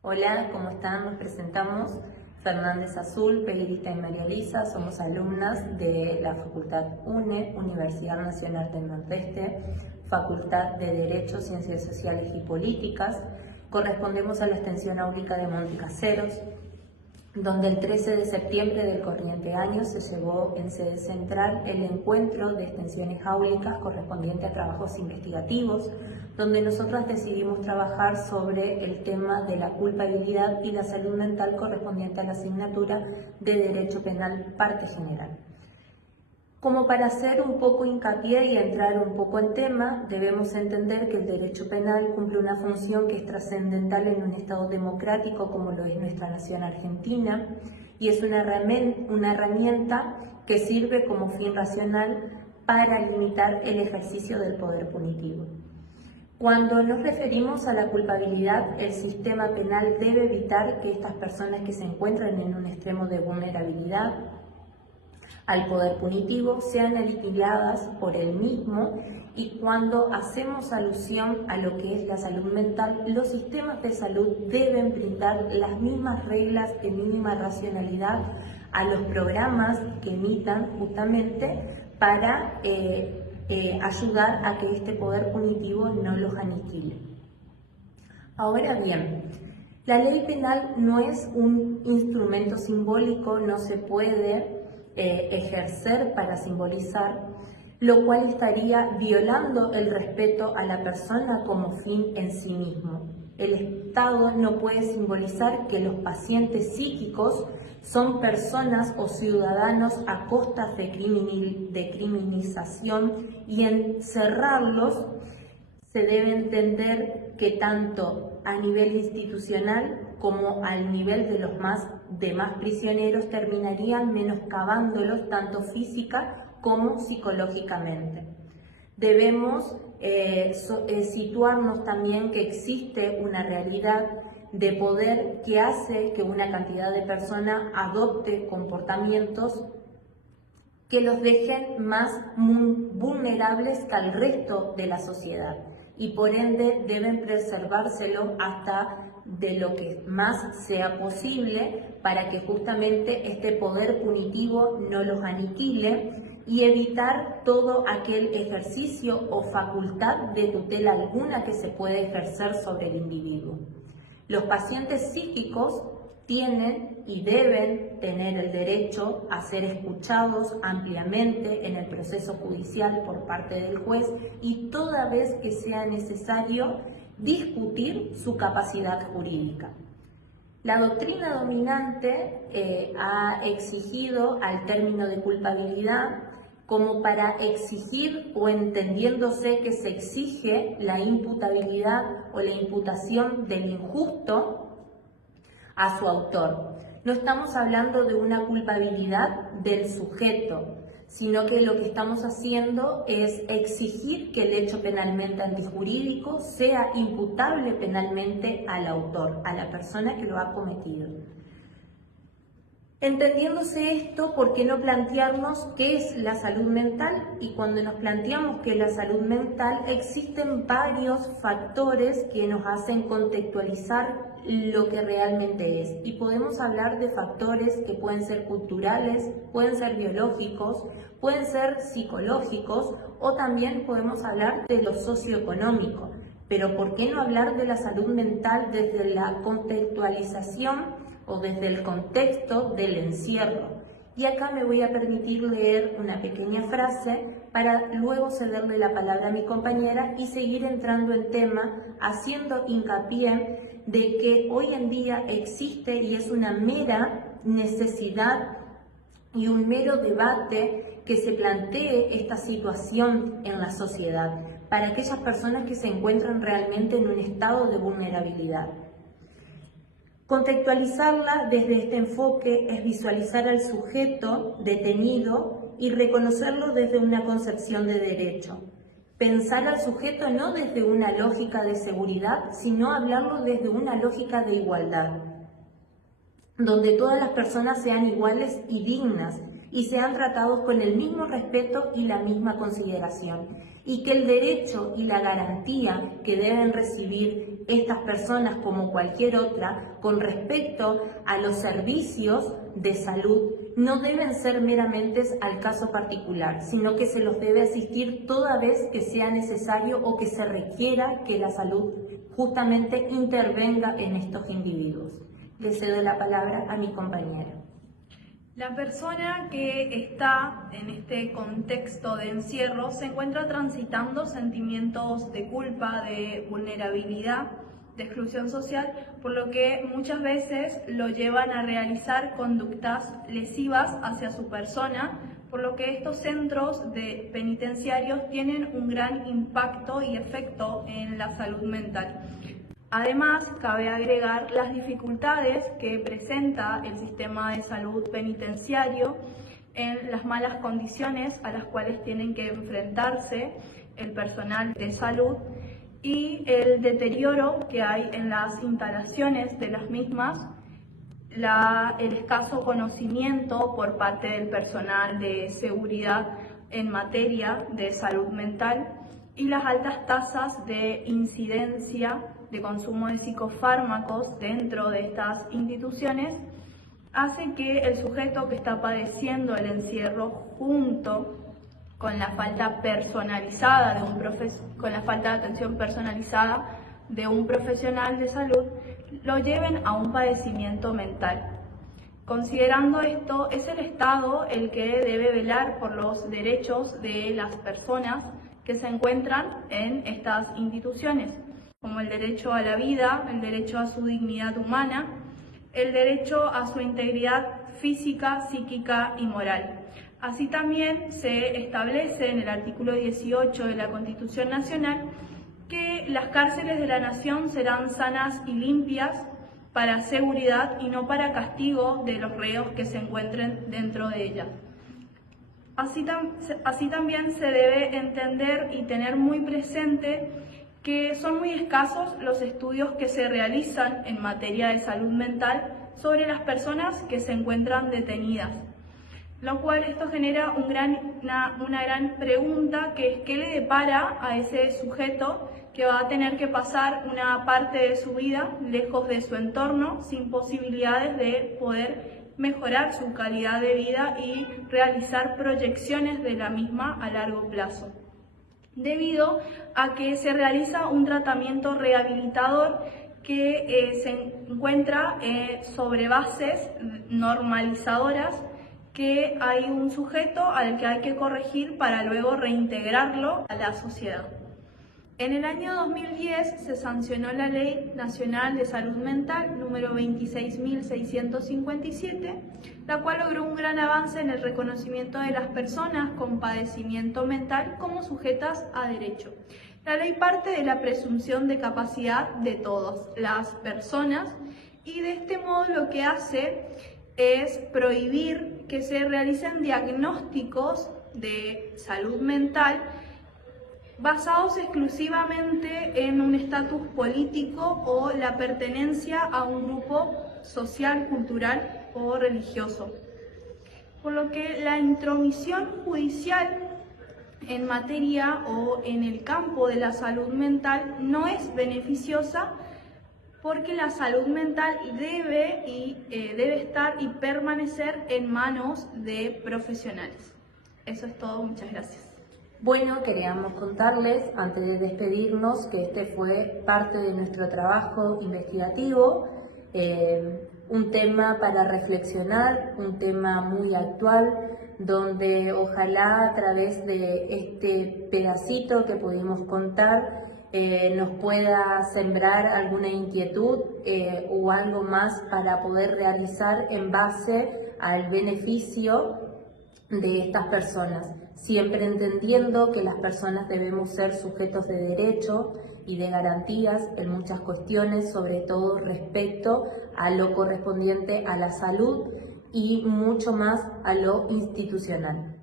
Hola, ¿cómo están? Nos presentamos Fernández Azul, Peguerita y María Elisa. Somos alumnas de la Facultad UNE, Universidad Nacional del Nordeste, Facultad de Derecho, Ciencias Sociales y Políticas. Correspondemos a la extensión áulica de Montecaseros, donde el 13 de septiembre del corriente año se llevó en sede central el encuentro de extensiones áulicas correspondiente a trabajos investigativos, donde nosotras decidimos trabajar sobre el tema de la culpabilidad y la salud mental correspondiente a la asignatura de Derecho Penal Parte General. Como para hacer un poco hincapié y entrar un poco en tema, debemos entender que el derecho penal cumple una función que es trascendental en un Estado democrático como lo es nuestra nación argentina, y es una herramienta que sirve como fin racional para limitar el ejercicio del poder punitivo. Cuando nos referimos a la culpabilidad, el sistema penal debe evitar que estas personas que se encuentran en un extremo de vulnerabilidad al poder punitivo sean aniquiladas por el mismo, y cuando hacemos alusión a lo que es la salud mental, los sistemas de salud deben brindar las mismas reglas de mínima racionalidad a los programas que emitan justamente para ayudar a que este poder punitivo no los aniquile. Ahora bien, la ley penal no es un instrumento simbólico, no se puede ejercer para simbolizar, lo cual estaría violando el respeto a la persona como fin en sí mismo. El Estado no puede simbolizar que los pacientes psíquicos son personas o ciudadanos a costas de criminalización, y encerrarlos se debe entender que tanto a nivel institucional como al nivel de los demás prisioneros terminarían menoscabándolos tanto física como psicológicamente. Debemos situarnos también que existe una realidad de poder que hace que una cantidad de personas adopte comportamientos que los dejen más vulnerables que al resto de la sociedad, y por ende deben preservárselo hasta de lo que más sea posible para que justamente este poder punitivo no los aniquile, y evitar todo aquel ejercicio o facultad de tutela alguna que se puede ejercer sobre el individuo. Los pacientes psíquicos tienen y deben tener el derecho a ser escuchados ampliamente en el proceso judicial por parte del juez, y toda vez que sea necesario discutir su capacidad jurídica. La doctrina dominante ha exigido al término de culpabilidad como para exigir, o entendiéndose que se exige la imputabilidad o la imputación del injusto a su autor. No estamos hablando de una culpabilidad del sujeto, sino que lo que estamos haciendo es exigir que el hecho penalmente antijurídico sea imputable penalmente al autor, a la persona que lo ha cometido. Entendiéndose esto, ¿por qué no plantearnos qué es la salud mental? Y cuando nos planteamos qué es la salud mental, existen varios factores que nos hacen contextualizar lo que realmente es. Y podemos hablar de factores que pueden ser culturales, pueden ser biológicos, pueden ser psicológicos, o también podemos hablar de lo socioeconómico. Pero ¿por qué no hablar de la salud mental desde la contextualización o desde el contexto del encierro? Y acá me voy a permitir leer una pequeña frase para luego cederle la palabra a mi compañera y seguir entrando en tema, haciendo hincapié de que hoy en día existe y es una mera necesidad y un mero debate que se plantee esta situación en la sociedad para aquellas personas que se encuentran realmente en un estado de vulnerabilidad. Contextualizarla desde este enfoque es visualizar al sujeto detenido y reconocerlo desde una concepción de derecho. Pensar al sujeto no desde una lógica de seguridad, sino hablarlo desde una lógica de igualdad, donde todas las personas sean iguales y dignas y sean tratados con el mismo respeto y la misma consideración, y que el derecho y la garantía que deben recibir estas personas como cualquier otra con respecto a los servicios de salud no deben ser meramente al caso particular, sino que se los debe asistir toda vez que sea necesario o que se requiera que la salud justamente intervenga en estos individuos. Le cedo la palabra a mi compañera. La persona que está en este contexto de encierro se encuentra transitando sentimientos de culpa, de vulnerabilidad, de exclusión social, por lo que muchas veces lo llevan a realizar conductas lesivas hacia su persona, por lo que estos centros penitenciarios tienen un gran impacto y efecto en la salud mental. Además, cabe agregar las dificultades que presenta el sistema de salud penitenciario en las malas condiciones a las cuales tienen que enfrentarse el personal de salud y el deterioro que hay en las instalaciones de las mismas, el escaso conocimiento por parte del personal de seguridad en materia de salud mental y las altas tasas de incidencia de consumo de psicofármacos dentro de estas instituciones hace que el sujeto que está padeciendo el encierro junto con la falta personalizada con la falta de atención personalizada de un profesional de salud lo lleven a un padecimiento mental. Considerando esto, es el Estado el que debe velar por los derechos de las personas que se encuentran en estas instituciones, como el derecho a la vida, el derecho a su dignidad humana, el derecho a su integridad física, psíquica y moral. Así también se establece en el artículo 18 de la Constitución Nacional que las cárceles de la Nación serán sanas y limpias para seguridad y no para castigo de los reos que se encuentren dentro de ellas. Así también se debe entender y tener muy presente que son muy escasos los estudios que se realizan en materia de salud mental sobre las personas que se encuentran detenidas, lo cual esto genera una gran pregunta, que es qué le depara a ese sujeto que va a tener que pasar una parte de su vida lejos de su entorno, sin posibilidades de poder mejorar su calidad de vida y realizar proyecciones de la misma a largo plazo, debido a que se realiza un tratamiento rehabilitador que se encuentra sobre bases normalizadoras, que hay un sujeto al que hay que corregir para luego reintegrarlo a la sociedad. En el año 2010 se sancionó la Ley Nacional de Salud Mental número 26.657, la cual logró un gran avance en el reconocimiento de las personas con padecimiento mental como sujetas a derecho. La ley parte de la presunción de capacidad de todas las personas y de este modo lo que hace es prohibir que se realicen diagnósticos de salud mental basados exclusivamente en un estatus político o la pertenencia a un grupo social, cultural o religioso. Por lo que la intromisión judicial en materia o en el campo de la salud mental no es beneficiosa, porque la salud mental debe estar y permanecer en manos de profesionales. Eso es todo, muchas gracias. Bueno, queríamos contarles, antes de despedirnos, que este fue parte de nuestro trabajo investigativo, un tema para reflexionar, un tema muy actual, donde ojalá a través de este pedacito que pudimos contar nos pueda sembrar alguna inquietud o algo más para poder realizar en base al beneficio de estas personas, siempre entendiendo que las personas debemos ser sujetos de derecho y de garantías en muchas cuestiones, sobre todo respecto a lo correspondiente a la salud y mucho más a lo institucional.